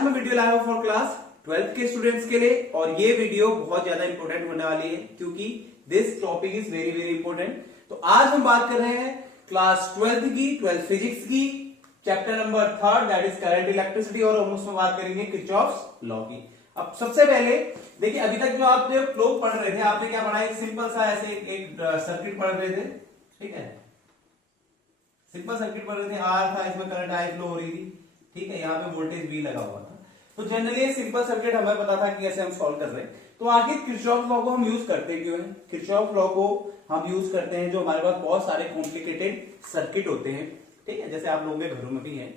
आज मैं वीडियो लाया हूं फॉर क्लास 12th के स्टूडेंट्स के लिए और ये वीडियो बहुत ज्यादा इंपॉर्टेंट होने वाली है क्योंकि this topic is very very important. तो आज हम बात कर रहे हैं क्लास 12th की 12th फिजिक्स की chapter number 3 that is current electricity और हम उसमें बात करेंगे किरचॉफ्स लॉ की। अब सबसे पहले देखिए, अभी तक जो आपने फ्लो पढ़ रहे थे, आपने क्या पढ़ा, एक सिंपल सा ऐसे एक सर्किट पढ़ रहे थे, ठीक है, सिंपल सर्किट पढ़ रहे थे, आर था, इसमें करंट आई फ्लो हो रही थी, ठीक है, यहाँ पे वोल्टेज भी लगा हुआ था। तो जनरली सिंपल सर्किट हमें पता था कि कैसे हम सॉल्व कर रहे हैं। तो आखिर किरचॉफ लॉ को हम यूज करते हैं क्यों है? किरचॉफ लॉ को हम यूज करते हैं जो हमारे पास बहुत सारे कॉम्प्लिकेटेड सर्किट होते हैं, ठीक है, जैसे आप लोगों के घरों में भी है,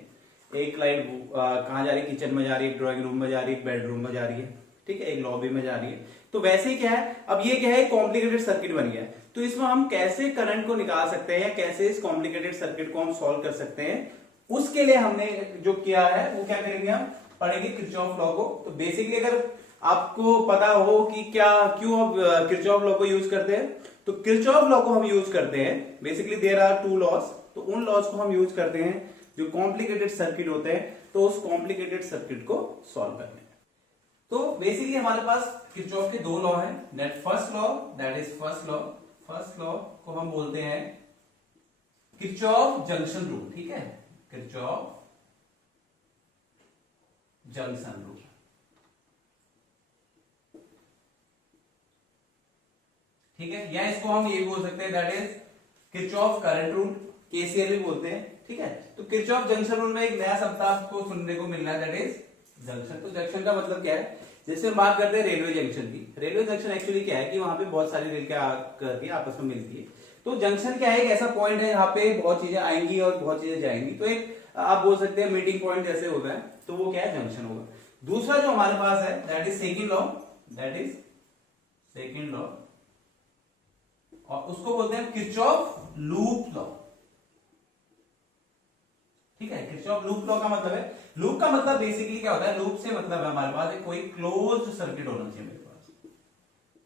एक लाइट कहाँ जा रही है, किचन में जा रही है, ड्राइंग रूम में जा रही है, बेडरूम में जा रही है, ठीक है, एक लॉबी में जा रही है। तो वैसे ही क्या है, अब ये क्या है, कॉम्प्लिकेटेड सर्किट बन गया है। तो इसमें हम कैसे करंट को निकाल सकते हैं या कैसे इस कॉम्प्लिकेटेड सर्किट को हम सॉल्व कर सकते हैं, उसके लिए हमने जो किया है वो क्या करेंगे, हम पढ़ेंगे किरचॉफ लॉ को। तो बेसिकली अगर आपको पता हो कि क्या क्यों हम किरचॉफ लॉ को यूज करते हैं, तो किरचॉफ लॉ को हम यूज करते हैं basically there are two laws. तो उन लॉज को हम यूज करते हैं जो कॉम्प्लिकेटेड सर्किट होते हैं, तो उस कॉम्प्लिकेटेड सर्किट को सॉल्व करने में। तो बेसिकली हमारे पास किरचॉफ के दो लॉ हैं, that first law that is first law को हम बोलते हैं किरचॉफ जंक्शन रूल, ठीक है, किरचॉफ जंक्शन रूल, ठीक है, या इसको हम ये भी बोल सकते हैं that is Kirchhoff current rule, KCL भी बोलते हैं, ठीक है। तो किरचॉफ जंक्शन रूल में एक नया शब्द आपको सुनने को मिल रहा है दैट इज जंक्शन। तो जंक्शन का मतलब क्या है, जैसे हम बात करते हैं रेलवे जंक्शन की, रेलवे जंक्शन एक्चुअली क्या है कि वहां पे बहुत सारी रेल क्या करती है, आपस में मिलती है। तो जंक्शन क्या है, एक ऐसा पॉइंट है जहां पे बहुत चीजें आएंगी और बहुत चीजें जाएंगी। तो एक आप बोल सकते हैं मीटिंग पॉइंट जैसे होता है, तो वो क्या है, जंक्शन होगा। दूसरा जो हमारे पास है that is second law, that is second law, और उसको बोलते हैं किरचॉफ लूप लॉ, ठीक है। किरचॉफ लूप लॉ का मतलब है, लूप का मतलब बेसिकली क्या होता है, लूप से मतलब है हमारे पास कोई क्लोज्ड सर्किट होना चाहिए मेरे पास।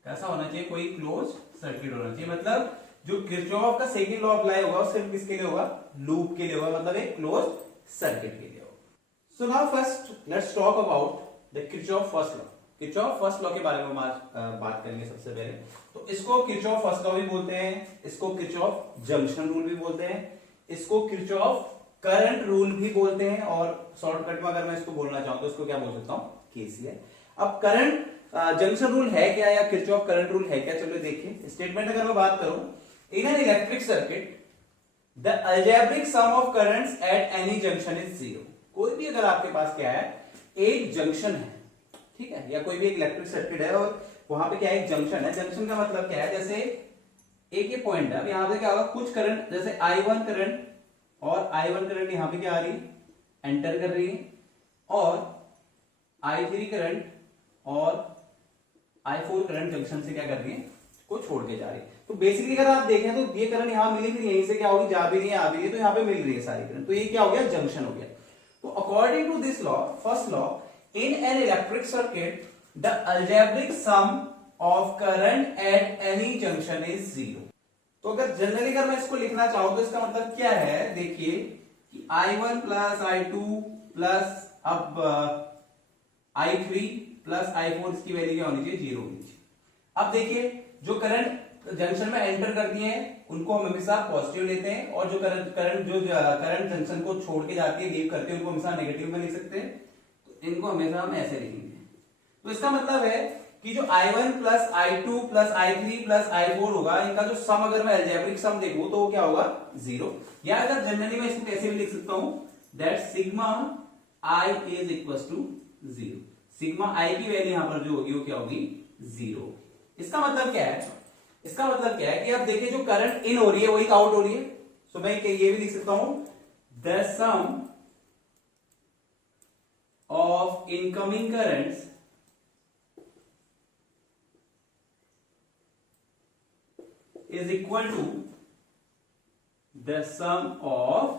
कैसा होना चाहिए, कोई क्लोज्ड सर्किट होना चाहिए। मतलब जो किरचॉफ का सेकंड लॉ अप्लाई होगा वो सिर्फ किसके लिए होगा, लूप के लिए होगा, मतलब एक क्लोज्ड सर्किट के लिए होगा। So now first let's talk about the Kirchhoff first law. Kirchhoff first law के बारे में हम आज बात करेंगे सबसे पहले। तो इसको किरचॉफ फर्स्ट लॉ भी बोलते हैं, इसको किरचॉफ जंक्शन रूल भी बोलते हैं, इसको किरचॉफ करंट रूल भी बोलते हैं, और शॉर्टकट में अगर मैं इसको बोलना चाहूं तो इसको क्या बोल सकता हूं, केसीएल। अब करंट जंक्शन रूल है क्या या किरचॉफ करंट रूल है क्या, चलो देखिए। स्टेटमेंट अगर मैं बात करूं, in an electric circuit the algebraic sum of currents at any junction is zero. कोई भी अगर आपके पास क्या है, एक जंक्शन है, ठीक है, या कोई भी एक इलेक्ट्रिक सर्किट है और वहां पे क्या है, एक जंक्शन है। जंक्शन का मतलब क्या है, जैसे एक ये पॉइंट है, अब यहां पे क्या होगा, कुछ करंट जैसे I1 करंट और I1 करंट यहां पे क्या आ रही है, एंटर कर रही है, और I3 करंट और I4 करंट जंक्शन से क्या कर रही है, को छोड़ के जा रही है। तो बेसिकली अगर आप देखें तो ये करंट यहां मिली, फिर यहीं से क्या होगी, जा भी नहीं आ भी रही है, तो यहां पे मिल रही है सारी करंट, तो ये क्या हो गया, जंक्शन हो गया। तो according to this law, first law, in an electric circuit the algebraic sum of current at any junction is zero. तो अगर जनरली अगर मैं इसको लिखना चाहूं तो इसका मतलब क्या है, देखिए कि I1 प्लस I2 प्लस अब I3 प्लस I4 इसकी वैल्यू क्या होनी चाहिए, जीरो होनी चाहिए। अब देखिए, जो करंट जंक्शन में एंटर करती है उनको हम हमेशा पॉजिटिव लेते हैं, और जो करंट जंक्शन को छोड़ के जाती है, लीव करती है, उनको हमेशा नेगेटिव में लिख सकते हैं। तो इनको हमेशा हम ऐसे लिखेंगे। तो इसका मतलब है कि जो I1 plus I2 plus I3 plus I4 होगा, इनका जो सम अगर मैं अलजेब्रिक सम देखूं तो वो क्या होगा, जीरो। या अगर जनरली मैं इसको कैसे भी लिख सकता हूं, that sigma I is equal to zero. Sigma I की वैल्यू यहां पर जो होगी वो क्या होगी, जीरो। इसका मतलब क्या है, इसका मतलब क्या है कि अब देखिए जो करंट इन हो रही है वही आउट हो रही है। सो मैं ये भी लिख सकता हूं, the sum of incoming currents is equal to the sum of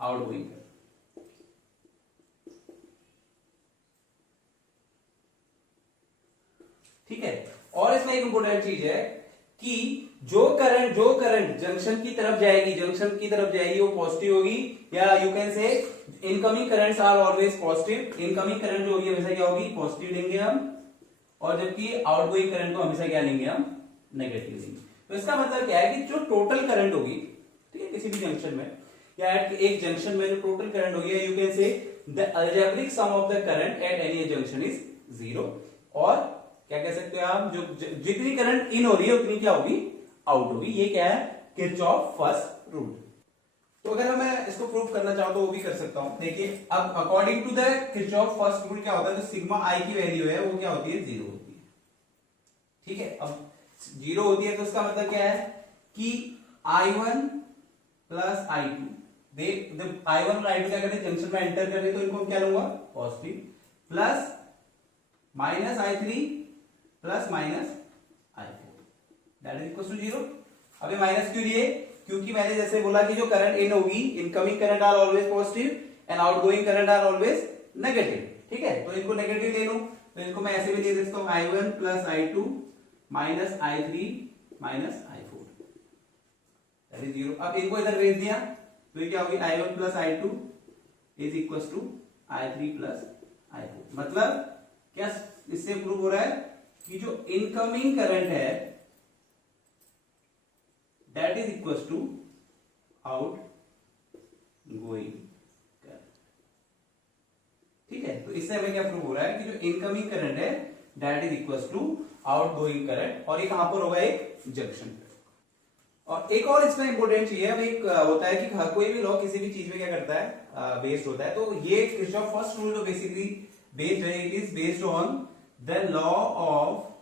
outgoing। ठीक है, और इसमें एक इंपोर्टेंट चीज है कि जो करंट जंक्शन की तरफ जाएगी वो पॉजिटिव होगी, या you can say incoming currents are always positive. Incoming current जो होगी हमेशा क्या होगी, पॉजिटिव लेंगे हम, और जबकि आउटगोइंग करंट को हमेशा क्या लेंगे हम, नेगेटिव लेंगे। तो इसका मतलब क्या है कि जो टोटल करंट होगी, ठीक है, किसी भी जंक्शन में या एक जंक्शन में जो टोटल करंट होगी, you can say the algebraic sum of the current at any junction is 0। और क्या कह सकते हो आप, जो जितनी करंट इन हो रही है उतनी क्या होगी, आउट होगी। ये क्या है, किरचॉफ फर्स्ट रूल। तो अगर मैं इसको प्रूव करना चाहूँ तो वो भी कर सकता हूं। देखिए अब according to the Kirchhoff first rule क्या होता है, जो सिग्मा आई की वैल्यू है वो क्या होती है, 0 होती है। ठीक है, अब 0 होती है तो इसका मतलब क्या है कि I1 प्लस I2, देख I1 और I2 क्या करते हैं, जंक्शन में एंटर कर रहे, तो इनको क्या लूंगा, positive, plus minus I3 plus minus I4 that is equal to 0। अभी माइनस क्यों लिए, क्योंकि मैंने जैसे बोला कि जो करंट इन होगी, incoming current are always positive and outgoing current are always negative. ठीक है, तो इनको नेगेटिव ले लूं तो इनको मैं ऐसे भी ले सकता हूं, I1 plus I2 minus I3 minus I4 that is 0। अब इनको इधर भेज दिया तो ये क्या होगी, I1 plus I2 is equal to I3 plus I4। मतलब क्या इससे प्रूव हो रहा है कि जो इनकमिंग करंट है that is equal to outgoing current. ठीक है, तो इससे हमें क्या प्रूव हो रहा है कि जो इनकमिंग करंट है that is equal to outgoing current, और ये कहां पर होगा, एक जंक्शन पे। और एक और इसमें इंपॉर्टेंट चीज है, अब एक होता है कि कोई भी लॉ किसी भी चीज में क्या करता है, बेस्ड होता है। तो ये किरचॉफ फर्स्ट रूल जो बेसिकली बेस्ड है, it is based on the law of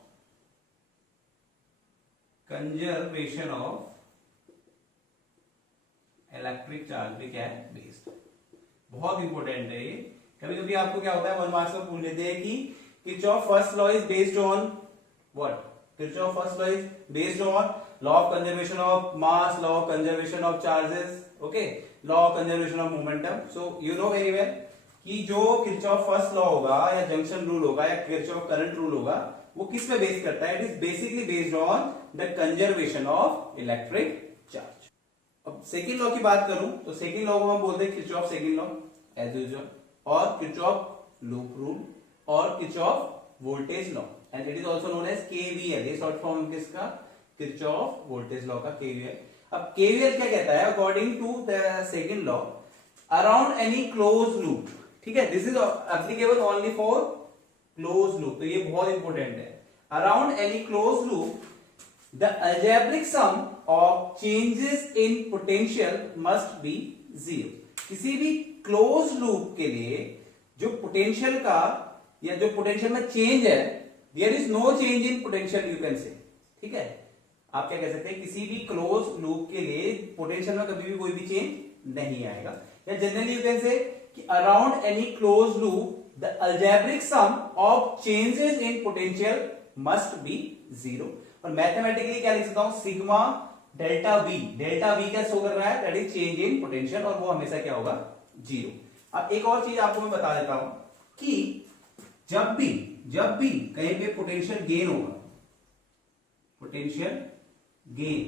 conservation of electric charge पे क्या है, बेस्ड। बहुत इंपॉर्टेंट है ये। कभी कभी आपको क्या होता है, 1 मार्क्स में पूछ लेते हैं कि Kirchhoff first law is based on what, Kirchhoff first law is based on law of conservation of mass, law of conservation of charges, okay, law of conservation of momentum. So you know very well कि जो Kirchhoff first law होगा या junction rule होगा या Kirchhoff current rule होगा, वो किस पे बेस करता है, it is basically based on the conservation of electric charge. अब सेकंड लॉ की बात करूं तो सेकंड लॉ को हम बोलते हैं Kirchhoff second law as usual, और किरचॉफ लूप रूल, और Kirchhoff voltage law, and it is also known as KVL. ये शॉर्ट फॉर्म किसका, किरचॉफ वोल्टेज लॉ का, केवीएल। अब केवीएल क्या कहता है, according to the second law, around any close loop, ठीक है, this is applicable only for close loop, तो ये बहुत इंपॉर्टेंट है। Around any close loop the algebraic sum of changes in potential must be 0। किसी भी क्लोज लूप के लिए जो पोटेंशियल का या जो पोटेंशियल में चेंज है, there is no change in potential, you can say. ठीक है, आप क्या कह सकते हैं, किसी भी क्लोज लूप के लिए पोटेंशियल में कभी भी कोई भी चेंज नहीं आएगा। या जनरली यू कैन से कि around any close loop the algebraic sum of changes in potential must be 0। और मैथमेटिकली क्या लिख सकता हूं, sigma delta V, delta V क्या शो कर रहा है, that is change in potential, और वो हमेशा क्या होगा, 0। अब एक और चीज आपको मैं बता देता हूं कि जब भी कहीं पे पोटेंशियल गेन होगा, पोटेंशियल गेन,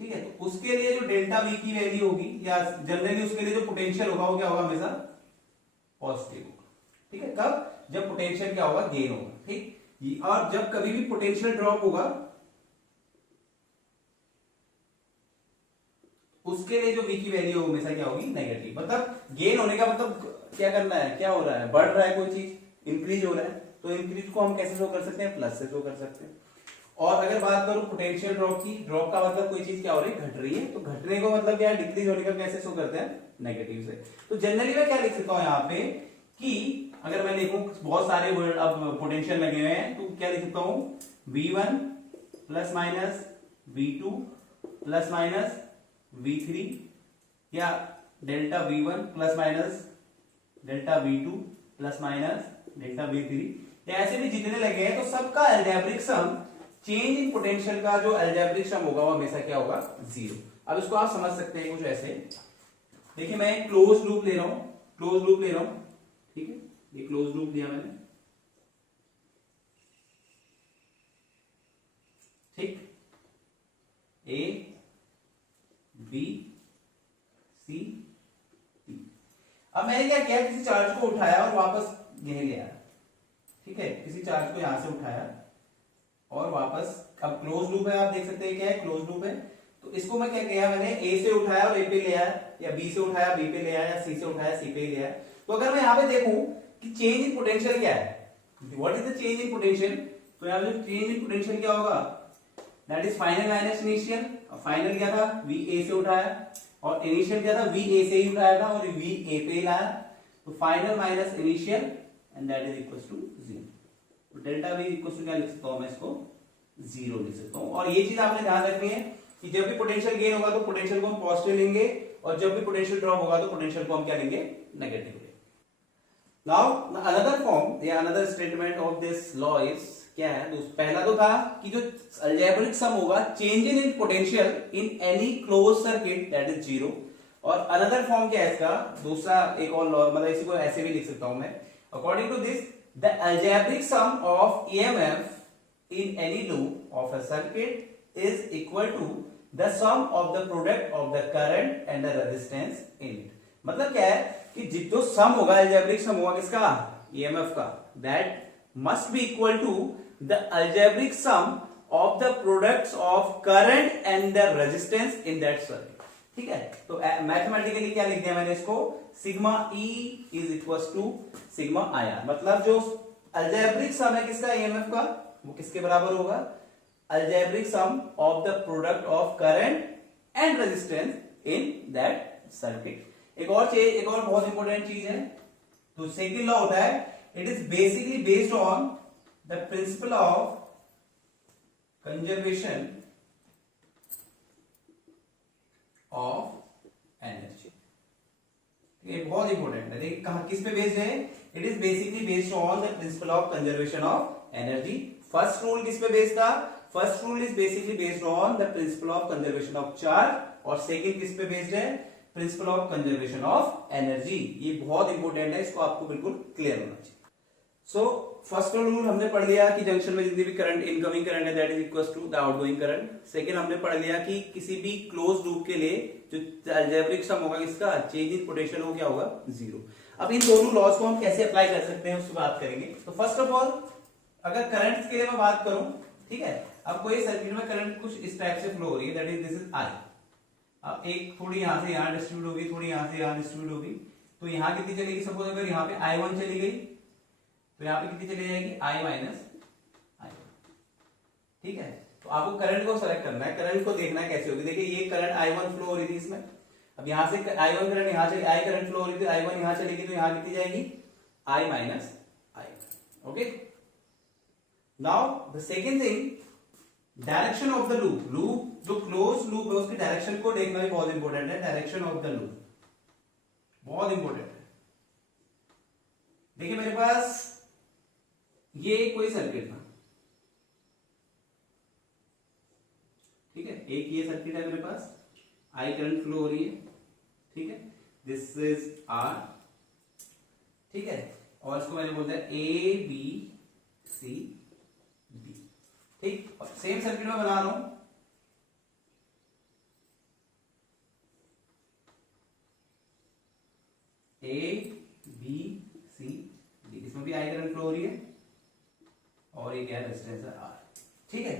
ठीक है, तो उसके लिए जो डेल्टा वी की वैल्यू होगी, या जनरली उसके लिए जो पोटेंशियल होगा वो क्या होगा, हमेशा पॉजिटिव होगा। ठीक है, कब, जब पोटेंशियल क्या होगा, गेन होगा। ठीक, और जब कभी भी पोटेंशियल ड्रॉप होगा उसके लिए जो वी की वैल्यू हमेशा क्या होगी, नेगेटिव। मतलब गेन होने का मतलब क्या करना है, क्या हो रहा है, बढ़ रहा है कोई चीज, इंक्रीज हो रहा है, तो इंक्रीज को हम कैसे शो कर सकते हैं, प्लस से शो कर सकते हैं। और अगर बात करूं पोटेंशियल ड्रॉप की, ड्रॉप का मतलब कोई चीज क्या हो रही है, घट रही है, तो घटने को मतलब क्या है, डिक्रीज होने का कैसे शो करते हैं, नेगेटिव से। तो जनरली मैं क्या लिख सकता हूं यहाँ पे कि अगर मैं लिखूं, बहुत सारे वर्ड अब पोटेंशियल लगे हुए हैं, तो क्या लिख सकता हूं, V1 plus minus V2 plus minus V3, या delta V1 plus minus delta V2 plus minus delta V3, या ऐसे भी जितने लगे हैं, तो सबका algebraic sum, change in potential का जो अलजेब्रिक सम होगा वो हमेशा क्या होगा, 0। अब इसको आप समझ सकते हैं कुछ ऐसे, देखिए मैं एक क्लोज लूप ले रहा हूं, ठीक है, ये क्लोज लूप लिया मैंने, ठीक। A B C D. अब मैंने क्या किया, किसी चार्ज को उठाया और वापस यहीं ले आया, ठीक है, किसी चार्ज को यहां से उठाया और वापस, अब क्लोज लूप है, आप देख सकते हैं क्या है, क्लोज लूप है। तो इसको मैं क्या किया, मैंने ए से उठाया और ए पे ले आया, या बी से उठाया बी पे ले आया, या सी से उठाया सी पे ले आया। तो अगर मैं यहाँ पे देखूं कि चेंज इन पोटेंशियल क्या है, what is the change in potential, तो यहाँ पे चेंज इन पोटेंशियल क्या होगा, that is final minus initial. Final क्या था, वी ए से उठाया, और इनिशियल क्या था, वी ए से ही उठाया था और वी ए पे लाया। तो final minus initial and that is equal to 0। तो डेल्टा वी इक्वल टू क्या लिख सकता हूं मैं, इसको 0 लिख सकता हूं। और ये चीज आपने ध्यान रखनी है कि जब भी पोटेंशियल गेन होगा तो पोटेंशियल को हम पॉजिटिव लेंगे, और जब भी पोटेंशियल ड्रॉप होगा तो पोटेंशियल को हम क्या लेंगे, नेगेटिव लेंगे। नाउ अनदर फॉर्म या another statement of this law is क्या है, पहला तो था कि जो अलजेब्रिक सम होगा change in potential in any close circuit that is 0। और अनदर फॉर्म क्या है इसका, दूसरा एक और लॉ, मतलब इसी को ऐसे भी लिख सकता हूं मैं, according to this the algebraic sum of EMF in any loop of a circuit is equal to the sum of the product of the current and the resistance in it. मतलब क्या है कि जो सम होगा, अलजेब्रिक सम होगा किसका, EMF का, that must be equal to the algebraic sum of the products of current and the resistance in that circuit। ठीक है, तो मैथमेटिकली क्या लिख दिया मैंने इसको, sigma E is equal to sigma IR। मतलब जो अलजेब्रिक सम है किसका, ईएमएफ का, वो किसके बराबर होगा, algebraic sum of the product of current and resistance in that circuit. एक और बहुत इंपॉर्टेंट चीज है, तो सेकंड लॉ होता है, it is basically based on the principle of conservation of energy। ये बहुत इंपॉर्टेंट है, देखिए कहां किस पे बेस्ड है, it is basically based on the principle of conservation of energy. First rule किस पे बेस्ड था, first rule is basically based on the principle of conservation of charge, और सेकंड किस पे बेस्ड है, principle of conservation of energy. ये बहुत important है, इसको आपको बिल्कुल क्लियर होना चाहिए। सो फर्स्ट रूल हमने पढ़ लिया कि जंक्शन में जितनी भी करंट, इनकमिंग करंट है that is equal to the outgoing current. Second हमने पढ़ लिया कि किसी भी क्लोज लूप के लिए जो अलजेब्रिक सम होगा किसका, चेंज इन पोटेंशियल वो क्या होगा, 0। अब इन दोनों लॉज को हम कैसे अप्लाई कर सकते हैं उसकी बात करेंगे। तो फर्स्ट ऑफ ऑल अगर करंट के लिए मैं बात करूं, ठीक है, अब कोई सर्किट में करंट कुछ इस टाइप से फ्लो हो रही है, that is this is I. अब एक थोड़ी यहां से यहां डिस्ट्रीब्यूट होगी, थोड़ी यहां से यहां डिस्ट्रीब्यूट होगी, तो यहां कितनी चलेगी, सपोज अगर यहां पे I1 चली गई तो यहाँ पे कितनी चली जाएगी, I माइनस I। ठीक है, तो आपको करंट को सेलेक्ट करना है, करंट को देखना है कैसे होगी। देखिए ये करंट I1 फ्लो हो रही थी इसमें, अब यहां से I1 करंट यहां चली, I करंट फ्लो हो रही थी, I1 यहां चलेगी, तो यहां कितनी जाएगी, I minus I। Okay, now the second thing, direction of the loop, जो क्लोज लूप है उसकी डायरेक्शन को देखना भी बहुत इंपॉर्टेंट है। डायरेक्शन ऑफ द लूप बहुत इंपॉर्टेंट है। देखिए मेरे पास ये कोई सर्किट था, ठीक है, एक ये सर्किट है मेरे पास, आई करंट फ्लो हो रही है, ठीक है, दिस इज आर, ठीक है, और इसको मैंने बोलता है ए बी सी डी। ठीक, और सेम सर्किट में बना रहा हूं, ए बी सी डी, इसमें भी आई करंट फ्लो हो रही है और ये क्या है, रेजिस्टेंस है आर। ठीक है,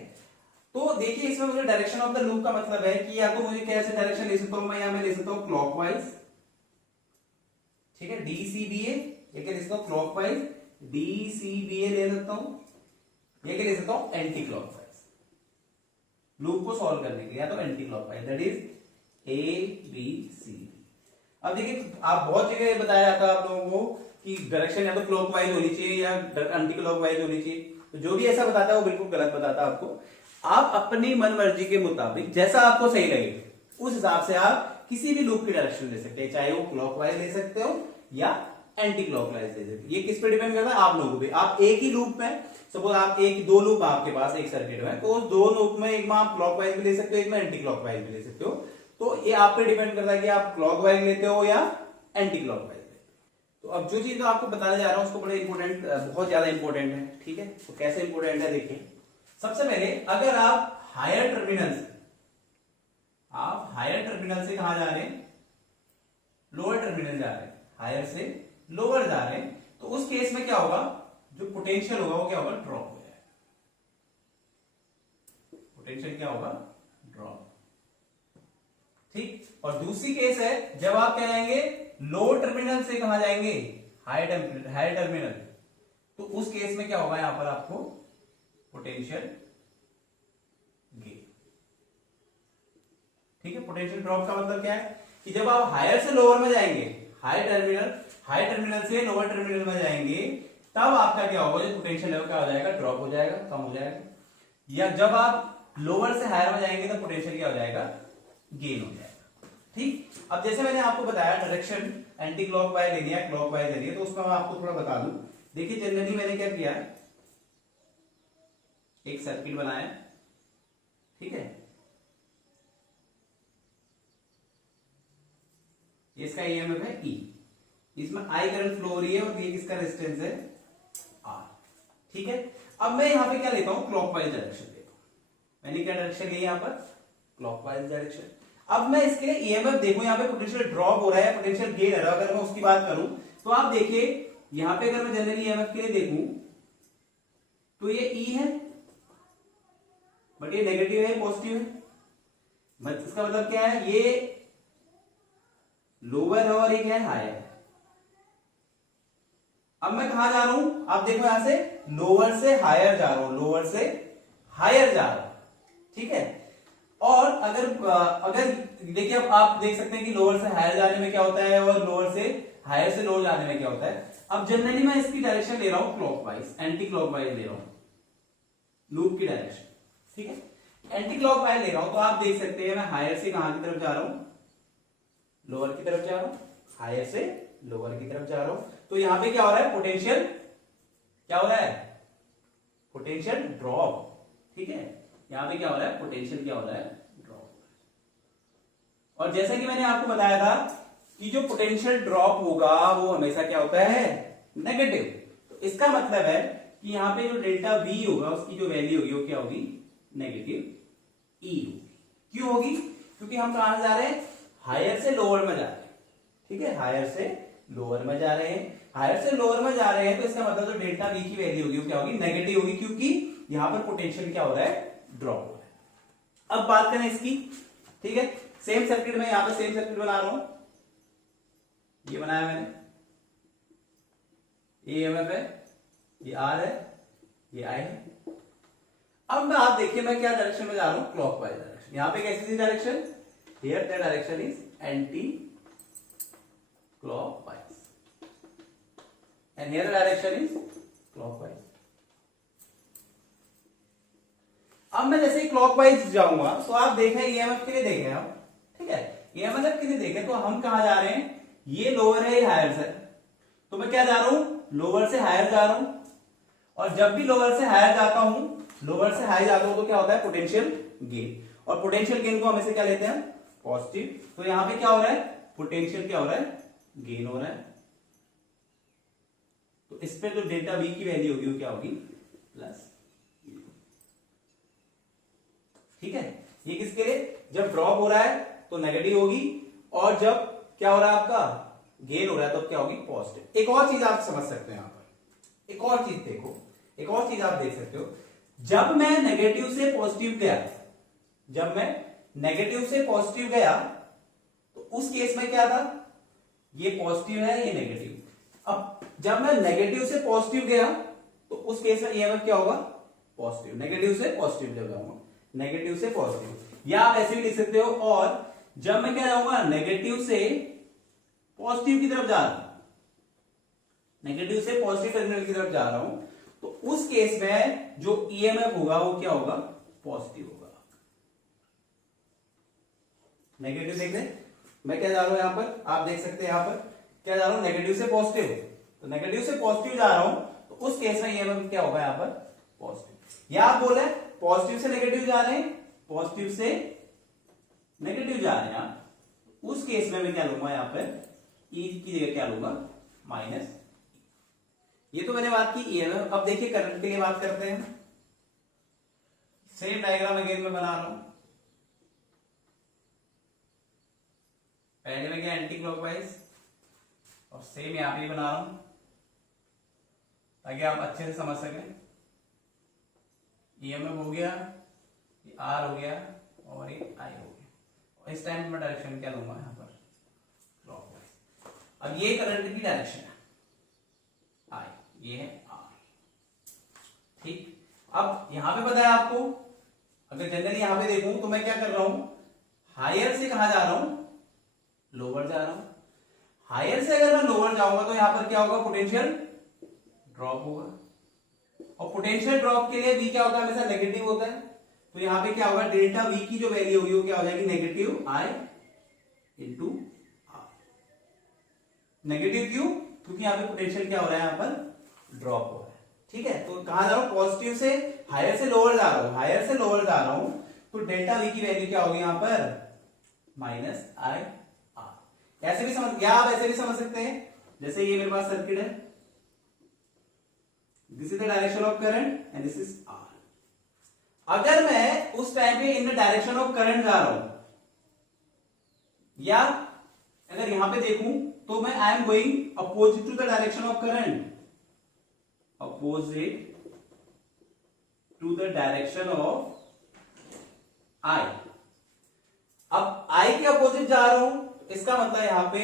तो देखिए इसमें मुझे डायरेक्शन ऑफ द लूप का मतलब है कि या तो मुझे कैसे डायरेक्शन ले सकता हूं मैं, या मैं ले सकता हूं क्लॉकवाइज, ठीक है, डी सी बी ए, या क्या ले सकता हूं clockwise D C B A ले सकता हूं, या क्या ले सकता हूं एंटी क्लॉकवाइज, लूप को सॉल्व करने के लिए, या तो anti clockwise, that is A B C. अब देखिए आप बहुत जगह बताया जाता है आप लोगों को कि डायरेक्शन या तो क्लॉकवाइज होनी चाहिए या एंटी क्लॉकवाइज होनी चाहिए, तो जो भी ऐसा बताता है वो बिल्कुल गलत बताता है आपको। आप अपनी मन मर्जी के मुताबिक जैसा आपको सही लगे उस हिसाब से आप किसी भी लूप की डायरेक्शन ले सकते हैं, चाहे वो क्लॉकवाइज ले सकते हो या एंटी क्लॉकवाइज ले सकते हो। ये किस पे डिपेंड करता है, आप लोगों पे। आप एक ही लूप में, सपोज आप दो लूप आपके पास एक सर्किट में, तो उस दो लूप में एक में आप क्लॉकवाइज भी ले सकते हो, एक में एंटी क्लॉकवाइज भी ले सकते हो। तो ये आप पे डिपेंड करता है कि आप क्लॉकवाइज लेते हो या एंटी क्लॉकवाइज लेते हो। तो अब जो चीज मैं आपको बताने जा रहा हूं उसको बड़े इंपॉर्टेंट, बहुत ज्यादा इंपॉर्टेंट है, ठीक है। तो कैसे इंपॉर्टेंट है देखिए, सबसे पहले अगर आप हायर टर्मिनल आप हायर टर्मिनल से कहां जा रहे हैं, लोअर टर्मिनल जा रहे हैं, हायर से लोअर जा रहे हैं, तो उस केस में क्या होगा, जो पोटेंशियल होगा वो क्या होगा, ड्रॉप हो जाएगा। पोटेंशियल क्या होगा, ड्रॉप। ठीक। और दूसरी केस है जब आप क्या जाएंगे, लो टर्मिनल से कहां जाएंगे, हायर टर्मिनल, तो उस केस में क्या होगा, यहां पर आपको पोटेंशियल गेन। ठीक है। पोटेंशियल ड्रॉप का मतलब क्या है कि जब आप हायर से लोअर में जाएंगे, हाई टर्मिनल से लोअर टर्मिनल में जाएंगे, तब आपका क्या होगा, जो पोटेंशियल लेवल क्या हो जाएगा, ड्रॉप हो जाएगा, कम हो जाएगा। या जब आप लोअर से हायर में जाएंगे तो पोटेंशियल क्या हो जाएगा, गेन हो जाएगा। ठीक। अब जैसे मैंने आपको बताया डायरेक्शन एंटी क्लॉकवाइज लेनी है, क्लॉकवाइज लेनी है, तो उसमें मैं आपको थोड़ा बता दूं। देखिए जनरली मैंने क्या किया, एक सर्किट बनाया, ठीक है, ये इसका ईएमएफ है ई, इसमें आई करंट फ्लो हो रही है और ये किसका रेजिस्टेंस है, आर। ठीक है। अब मैं यहां पे क्या लेता हूं, क्लॉकवाइज डायरेक्शन लेता हूं। मैंने क्या डायरेक्शन ली यहां पर, क्लॉकवाइज डायरेक्शन। अब मैं इसके लिए ईएमएफ देखूं, यहां पे पोटेंशियल ड्रॉप हो रहा है, पोटेंशियल गेन हो रहा है, अगर मैं उसकी बात करूं तो आप देखिए यहां पे अगर मैं जनरली ईएमएफ के लिए देखूं तो ये ई है, बट ये नेगेटिव है, पॉजिटिव है। इसका मतलब क्या है, ये लोअर है और एक है हायर है। अब मैं कहां जा रहा हूं, आप देखो यहां से लोअर से हायर जा रहा हूं, लोअर से हायर जा रहा हूं। ठीक है। और अगर देखिए, अब आप देख सकते हैं कि लोअर से हायर जाने में क्या होता है और लोअर से हायर से लोअर जाने में क्या होता है। अब जनरली मैं इसकी डायरेक्शन ले रहा हूं क्लॉकवाइज, एंटी क्लॉकवाइज ले रहा हूं, लूप की डायरेक्शन। ठीक है। एंटी क्लॉकवाइज ले रहा हूं तो आप देख सकते हैं मैं हायर से कहां की तरफ जा रहा हूं, लोअर की तरफ जा रहा हूं, हायर से लोअर की तरफ जा रहा हूं। तो यहां पे क्या हो रहा है, पोटेंशियल क्या हो रहा है, पोटेंशियल ड्रॉप। ठीक है। यहां पे क्या हो रहा है, पोटेंशियल क्या हो रहा है, ड्रॉप। और जैसा कि मैंने आपको बताया था कि जो पोटेंशियल ड्रॉप होगा वो हमेशा क्या होता है, नेगेटिव। तो इसका मतलब है कि यहां पे जो डेल्टा वी होगा उसकी जो वैल्यू होगी वो क्या होगी, नेगेटिव ई होगी। क्यों होगी, क्योंकि हम कहां जा रहे हैं, हायर से लोअर में जा रहे हैं। ठीक है। हायर से लोअर में जा रहे हैं, हायर से लोअर में जा रहे हैं, तो इसका मतलब जो डेल्टा वी की वैल्यू होगी वो क्या होगी, नेगेटिव होगी, क्योंकि यहां पर पोटेंशियल क्या हो रहा है, ड्रॉप हो रहा है। अब बात करें इसकी। ठीक है। सेम सर्किट में यहां पर सेम सर्किट बना रहा हूं, ये बनाया मैंने, ये ईएमएफ है, ये आर है, ये आई है। अब मैं आप देखिए मैं क्या डायरेक्शन में जा रहा हूं, क्लॉकवाइज डायरेक्शन। यहां पे कैसी थी direction, here the direction is anti clockwise and here the direction is clockwise. अब मैं जैसे ही क्लॉकवाइज जाऊंगा तो आप देखें ईएमएफ के लिए देखें आप। ठीक है। ईएमएफ के लिए देखें तो हम कहां जा रहे हैं, ये लोअर है, ये हायर है, तो मैं क्या जा रहा हूं, लोअर से हायर जा रहा हूं। और जब भी लोअर से हायर जाता हूं, लोअर से हाई जाता हूं तो क्या होता है, पोटेंशियल गेन। और पोटेंशियल गेन को हमेशा क्या लेते हैं, पॉजिटिव। तो यहां पे क्या हो रहा है, पोटेंशियल क्या हो रहा है, गेन हो रहा है। तो इस पे जो डेल्टा वी की वैल्यू होगी वो क्या होगी, प्लस। ठीक है। ये किसके लिए, जब ड्रॉप हो रहा है तो नेगेटिव होगी, और जब क्या हो रहा है आपका, गेन हो रहा है तो क्या होगी, पॉजिटिव। एक और चीज आप समझ सकते हैं यहां पर, एक और चीज देखो, एक और चीज आप देख सकते हो। जब मैं नेगेटिव से पॉजिटिव गया, जब मैं नेगेटिव से पॉजिटिव गया तो उस केस में क्या था, ये पॉजिटिव है, ये नेगेटिव। अब जब मैं नेगेटिव से पॉजिटिव गया तो उस केस में ईएमएफ क्या होगा, पॉजिटिव। नेगेटिव से पॉजिटिव जब जाऊंगा, नेगेटिव से पॉजिटिव, या आप ऐसे भी लिख सकते हो। और जब मैं क्या जाऊंगा, नेगेटिव से पॉजिटिव की तरफ जा रहा हूं, नेगेटिव से पॉजिटिव टर्मिनल की तरफ जा रहा हूं, तो उस केस में जो ईएमएफ होगा वो क्या होगा, पॉजिटिव होगा। नेगेटिव देख लें, मैं क्या जा रहा हूं यहां पर, आप देख सकते हैं यहां पर क्या जा रहा हूं, नेगेटिव से पॉजिटिव। तो नेगेटिव से पॉजिटिव जा रहा हूं तो उस केस में ईएमएफ क्या होगा यहां पर, पॉजिटिव। या आप बोले पॉजिटिव से नेगेटिव जा रहे हैं, पॉजिटिव से नेगेटिव जा रहे हैं आप, उस केस में मैं क्या लूंगा यहां पर, ई की जगह क्या लूंगा, माइनस। ये तो मैंने बात की ईएमएफ। अब देखिए करंट के लिए बात करते हैं। सेम डायग्राम अगेन मैं बना रहा हूं, पहले में क्या एंटी क्लॉकवाइज, और सेम यहां पे बना रहा हूं ताकि आप अच्छे से समझ सकें। ईएमएफ हो गया, ये आर हो गया और ये आई हो गया, और इस टाइम मैं डायरेक्शन क्या लूंगा यहां पर क्लॉकवाइज। अब ये करंट की डायरेक्शन है आई, ये है आर, ठीक। अब यहां पे पता है आपको, अगर जनरली यहां पे देखूं तो मैं क्या कर रहा हूं, हायर से कहां जा रहा हूं, लोअर जा रहा हूं। हायर से अगर मैं लोअर जाऊंगा तो यहां पर क्या होगा, पोटेंशियल ड्रॉप होगा, और पोटेंशियल ड्रॉप के लिए v क्या होता है, हमेशा नेगेटिव होता है। तो यहां पे क्या होगा, डेल्टा v की जो वैल्यू होगी वो क्या हो जाएगी, negative i into R. Negative क्यों, क्योंकि यहां पे पोटेंशियल क्या हो रहा है, यहां पर ड्रॉप हो रहा है, ठीक है। तो कहां जा रहा हूं, पॉजिटिव से हायर से लोअर जा रहा हूं, हायर से लोअर जा रहा हूं, तो डेल्टा v की वैल्यू क्या होगी यहां पर, माइनस i आर। ऐसे भी समझ, या आप ऐसे भी समझ सकते हैं, जैसे ये मेरे पास सर्किट है, this is the direction of current and this is R. अगर मैं उस टाइम पे in the direction of current जा रहा हूं, या अगर यहां पे देखूं तो मैं I am going opposite to the direction of current, opposite to the direction of I. अब आई के अपोजिट जा रहा हूं, इसका मतलब यहां पे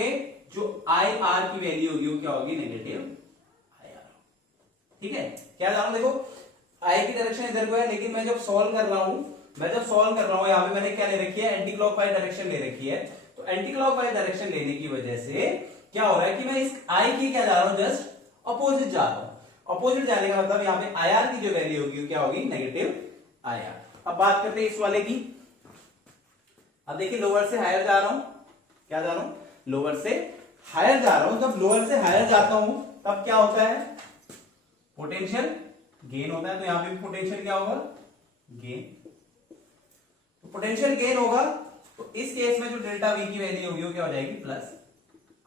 जो आई आर की वैल्यू होगी वो क्या होगी, नेगेटिव आई आर, ठीक है। क्या जा रहा हूं, देखो आई की डायरेक्शन इधर को है, लेकिन मैं जब सॉल्व कर रहा हूं, यहां पे मैंने क्या ले रखी है, एंटी क्लॉकवाइज डायरेक्शन ले रखी है। तो एंटी क्लॉकवाइज डायरेक्शन लेने की वजह से क्या हो रहा है कि मैं इस आई की क्या जा रहा हूं, जस्ट अपोजिट जा रहा हूं। अपोजिट जाने का मतलब यहां पे आई आर की जो वैल्यू होगी क्या होगी, नेगेटिव आई आर। अब बात करते हैं इस वाले की। अब देखिए लोअर से हायर जा रहा हूं, क्या जा रहा हूं, लोअर से हायर जा रहा हूं। जब लोअर से हायर जाता हूं तब क्या होता है, पोटेंशियल गेन होता है। तो यहां पे भी पोटेंशियल क्या होगा, गेन। तो पोटेंशियल गेन होगा, तो इस केस में जो डेल्टा वी की वैल्यू होगी वो क्या हो जाएगी, प्लस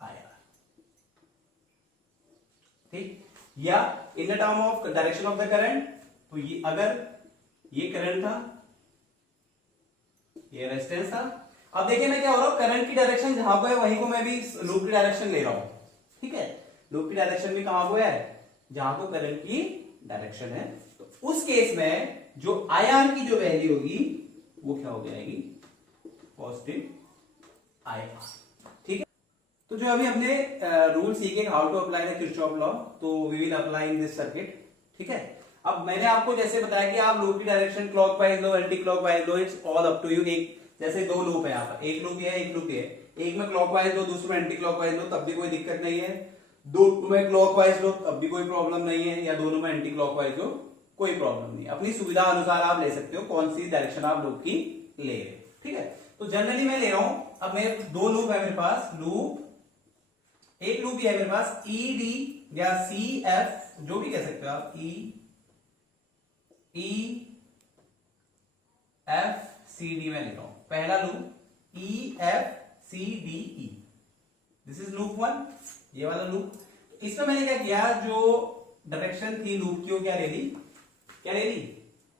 आई आर, ठीक। या in the term of direction of the current, तो ये अगर ये करंट था, ये रेजिस्टेंस था। अब देखिए मैं क्या हो रहा हूं, करंट की डायरेक्शन जहां पर है वहीं को मैं भी लूप की डायरेक्शन ले रहा हूं, ठीक है। लूप की डायरेक्शन भी कहां को है, जहां को करंट की डायरेक्शन है। तो उस केस में जो आई आर की जो वैल्यू होगी वो क्या हो जाएगी, पॉजिटिव आई आर, ठीक है। तो जो अभी हमने रूल सीखे how to apply the Kirchhoff law, तो we will apply in this circuit, ठीक है। अब मैंने आपको जैसे बताया कि आप लूप की डायरेक्शन क्लॉकवाइज लो, एंटी क्लॉकवाइज लो, it's all up to you. एक जैसे दो लूप है यहाँ पर, एक लूप ये है, एक लूप ये है। एक में क्लॉकवाइज लो, दूसरे में एंटी क्लॉकवाइज लो, तब भी कोई दिक्कत नहीं है। दो में क्लॉकवाइज लो तब भी कोई प्रॉब्लम नहीं है, या दोनों में एंटी क्लॉकवाइज लो, कोई प्रॉब्लम नहीं। अपनी सुविधा अनुसार आप ले सकते हो कौन सी डायरेक्शन आप लूप की ले रहे, ठीक है। तो जनरली मैं ले रहा हूं, अब मेरे दो लूप है मेरे पास, लूप एक लूप ही है मेरे पास, ई डी या सी एफ जो भी कह सकते हो आप, ई एफ सी डी में लिख रहा हूं। पहला loop E F C D E, this is loop one, ये वाला लूप। इसमें मैंने क्या किया, जो डायरेक्शन थी लूप की वो क्या ले ली,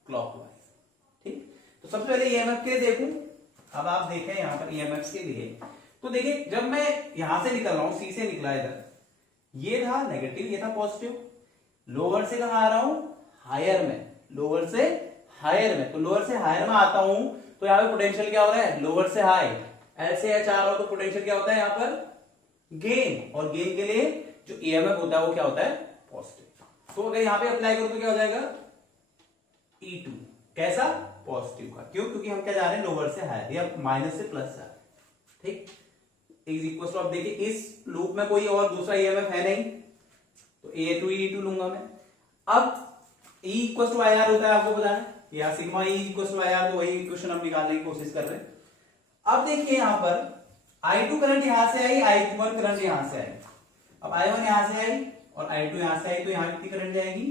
क्लॉकवाइज, ठीक। तो सबसे पहले ईएमएफ के देखूं, अब आप देखें यहां पर ईएमएफ के लिए, तो देखिए जब मैं यहां से निकल रहा हूं, सी से निकला इधर, ये था नेगेटिव, ये था पॉजिटिव। लोअर से कहां आ रहा हूं, हायर में, लोअर से हायर में। तो लोअर से हायर में आता हूं तो यहां पे पोटेंशियल क्या हो रहा है, लोअर से हाई, एल से एच आ रहा हो तो पोटेंशियल क्या होता है यहाँ पर, गेन। और गेन के लिए जो ईएमएफ होता है वो क्या होता है, पॉजिटिव। तो अगर यहां पे अप्लाई करो तो क्या हो जाएगा, E2, कैसा, पॉजिटिव का। क्यों, क्योंकि हम क्या जा रहे हैं, लोअर से हायर, या माइनस से प्लस जा रहे हैं, ठीक। इज इक्वल टू, अब देखिए इस लूप में कोई और दूसरा ईएमएफ है नहीं, तो E2 लूंगा मैं। अब E equal to I R होता है, आपको पता है, या sigma E equal to I R, तो वही इक्वेशन हम निकालने की कोशिश कर रहे हैं। अब देखिए यहां पर I2 करंट यहां से आई, I1 करंट यहां से आई। अब I1 यहां से आई और I2 यहां से आई, तो यहां कितनी करंट जाएगी,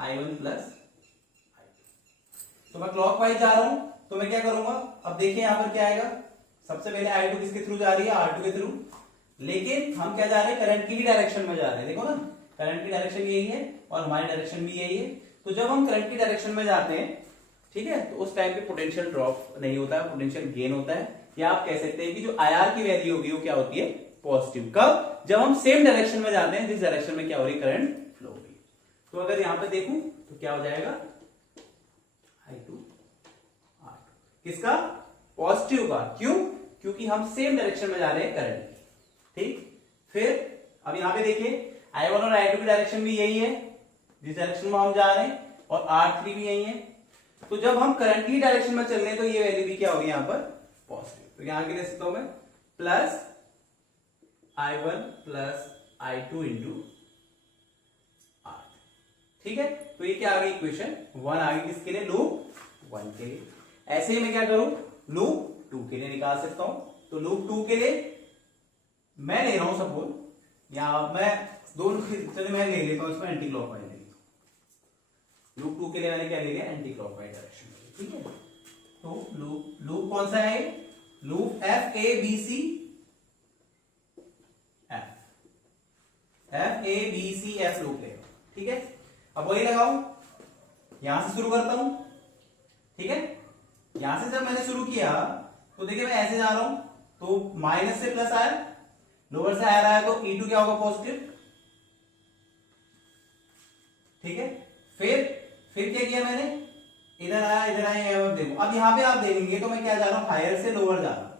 I1 प्लस I2। तो मैं क्लॉकवाइज जा रहा हूं, तो मैं क्या करूंगा, अब देखिए यहां पर क्या आएगा, सबसे पहले I2 किसके थ्रू जा रही है, R2 के थ्रू। लेकिन हम क्या जा रहे हैं, करंट की ही डायरेक्शन में जा रहे हैं, देखो ना, करंट की डायरेक्शन यही है और हमारी डायरेक्शन भी यही है। तो जब हम करंट की डायरेक्शन में जाते हैं, ठीक है, तो उस टाइम पे पोटेंशियल ड्रॉप नहीं होता है, पोटेंशियल गेन होता है। या आप कह सकते हैं कि जो IR की वैल्यू होगी वो क्या होती है, पॉजिटिव। कब? जब हम सेम डायरेक्शन में जाते हैं, जिस डायरेक्शन में क्या हो रही करंट फ्लो हो रही है। तो अगर यहां पे देखूं तो क्या हो जाएगा, I2 R2 किसका, पॉजिटिव का। क्यों? क्योंकि हम सेम डायरेक्शन में जा रहे हैं करंट की। ठीक, फिर अब यहां पे देखिए I1 और I2 की डायरेक्शन भी यही है, जिस डायरेक्शन में हम जा रहे हैं, और R3 भी यही है। तो जब हम करंट की डायरेक्शन में चल रहे हैं तो ये वैल्यू भी क्या होगी यहां पर, पॉजिटिव। तो यहां के लिख सकता हूं मैं plus I1 plus I2 into R। ठीक है, तो ये क्या आ गई, इक्वेशन 1 आ गई। किसके लिए, लूप 1 के लिए। ऐसे ही मैं क्या करूं, लूप 2 के लिए निकाल सकता हूं। तो लूप 2 के लिए मैं ले रहा हूं सपोज, या मैं दोनों, चलिए मैं ले लेता हूं इसमें एंटी क्लॉकवाइज ले लेता हूं। लूप 2 के लिए मैंने क्या ले लिया, एंटी क्लॉकवाइज डायरेक्शन में। ठीक है, तो लूप कौन सा है, लूप FABC F लूप है। ठीक है, अब वही लगाओ, यहां से शुरू करता हूं। ठीक है, यहां से जब मैंने शुरू किया तो देखिए मैं ऐसे जा रहा हूं, तो माइनस से प्लस आया, लोअर से आ रहा है, तो E2 क्या होगा, पॉजिटिव। ठीक है, फिर क्या किया मैंने, इधर आया, अब देखो, अब यहां पे आप देखेंगे तो मैं क्या जा रहा हूं, हायर से लोअर जा रहा हूं।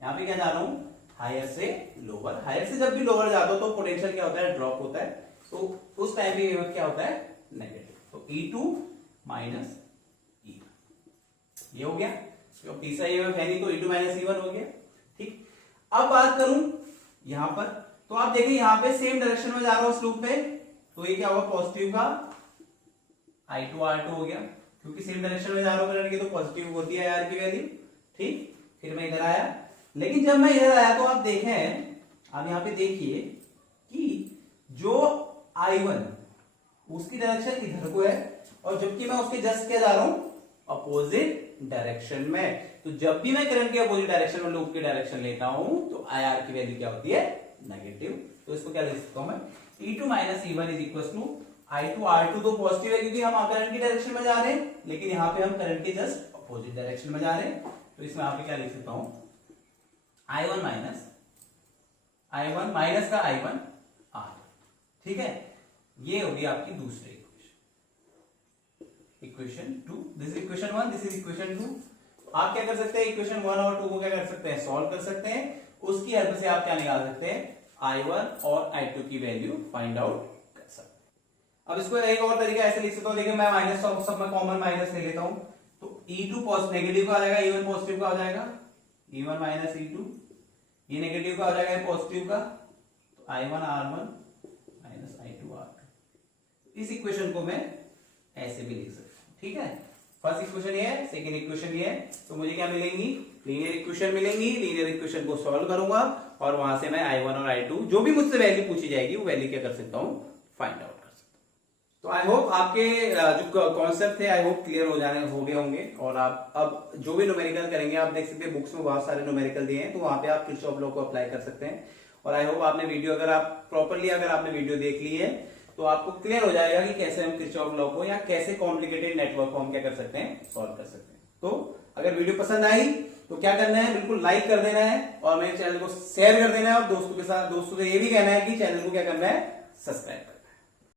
यहां पे क्या जा रहा हूं, हायर से लोअर। हायर से जब भी लोअर जाता हो तो पोटेंशियल क्या होता है, ड्रॉप होता है। तो उस टाइम पे ईएमएफ क्या होता है, नेगेटिव। तो E2 माइनस E1 ये हो गया। तो तीसरा ईएमएफ है नहीं, तो E2 माइनस E1 हो गया। ठीक, अब बात करूं यहां पर, तो आप देखिए यहां पे सेम डायरेक्शन में जा रहा हूं इस लूप पे, तो ये क्या होगा, पॉजिटिव का I2 R2 हो गया, क्योंकि सेम डायरेक्शन में जा रहा हूं करंट की, तो पॉजिटिव होती है R की वैल्यू। ठीक, फिर मैं इधर आया, लेकिन जब मैं इधर आया तो आप देखें, आप यहां पे देखिए कि जो I1 उसकी डायरेक्शन इधर को है, और जबकि मैं उसके जस्ट क्या जा रहा हूं, अपोजिट डायरेक्शन में। तो जब भी मैं करंट के अपोजिट डायरेक्शन में लूप की डायरेक्शन लेता हूं तो IR की वैल्यू क्या होती है, नेगेटिव। तो इसको क्या लिख सकता हूं मैं, E2 minus E1 is equal to I2 R2 तो पॉजिटिव है क्योंकि हम करंट की डायरेक्शन में जा रहे हैं, लेकिन यहां पे हम करंट के जस्ट अपोजिट डायरेक्शन में जा रहे हैं। तो इसमें आप क्या लिख सकता हूं, I1 माइनस का I1 R। ठीक है, ये होगी आपकी दूसरी equation 2। This is equation 1, this is equation 2। आप क्या कर सकते हैं, इक्वेशन 1 और 2 को क्या कर सकते हैं, सॉल्व कर सकते हैं। उसकी हेल्प से आप क्या निकाल सकते हैं, I1 और I2 की वैल्यू फाइंड आउट कर सकते हैं। अब इसको एक और तरीका ऐसे लिख सकता हूं, देखिए मैं माइनस सब में कॉमन माइनस ले लेता हूं, तो E2 नेगेटिव का आ जाएगा, E1 पॉजिटिव का हो जाएगा, E1 माइनस E2, ये नेगेटिव का हो जाएगा, पॉजिटिव का, तो I1 R1 minus I2 R2। इस इक्वेशन को मैं ऐसे भी लिख सकता हूं। ठीक है, फर्स्ट इक्वेशन ये है, सेकंड इक्वेशन ये है, तो मुझे क्या मिलेंगी, लीनियर इक्वेशन मिलेंगी। लीनियर इक्वेशन को सॉल्व करूंगा और वहां से मैं I1 और I2 जो भी मुझसे वैल्यू पूछी जाएगी वो वैल्यू क्या कर सकता हूं, फाइंड आउट कर सकता हूं। तो आई होप आपके जो कॉन्सेप्ट थे आई होप क्लियर हो गए होंगे। और आप अब जो भी न्यूमेरिकल करेंगे, आप देख सकते हैं बुक्स में बहुत सारे न्यूमेरिकल दिए हैं, तो वहां पे आप किरचॉफ लॉ को अप्लाई कर सकते हैं। और आई होप आपने वीडियो, अगर आप प्रॉपरली अगर आपने वीडियो देख ली है तो आपको क्लियर हो जाएगा कि कैसे हम किरचॉफ लॉ को या कैसे कॉम्प्लिकेटेड नेटवर्क को हम क्या कर सकते हैं, सॉल्व कर सकते हैं। तो अगर वीडियो पसंद आई तो क्या करना है, बिल्कुल लाइक कर देना है और मेरे चैनल को शेयर कर देना है, और दोस्तों के साथ, दोस्तों से ये भी कहना है कि चैनल को क्या करना है, सब्सक्राइब।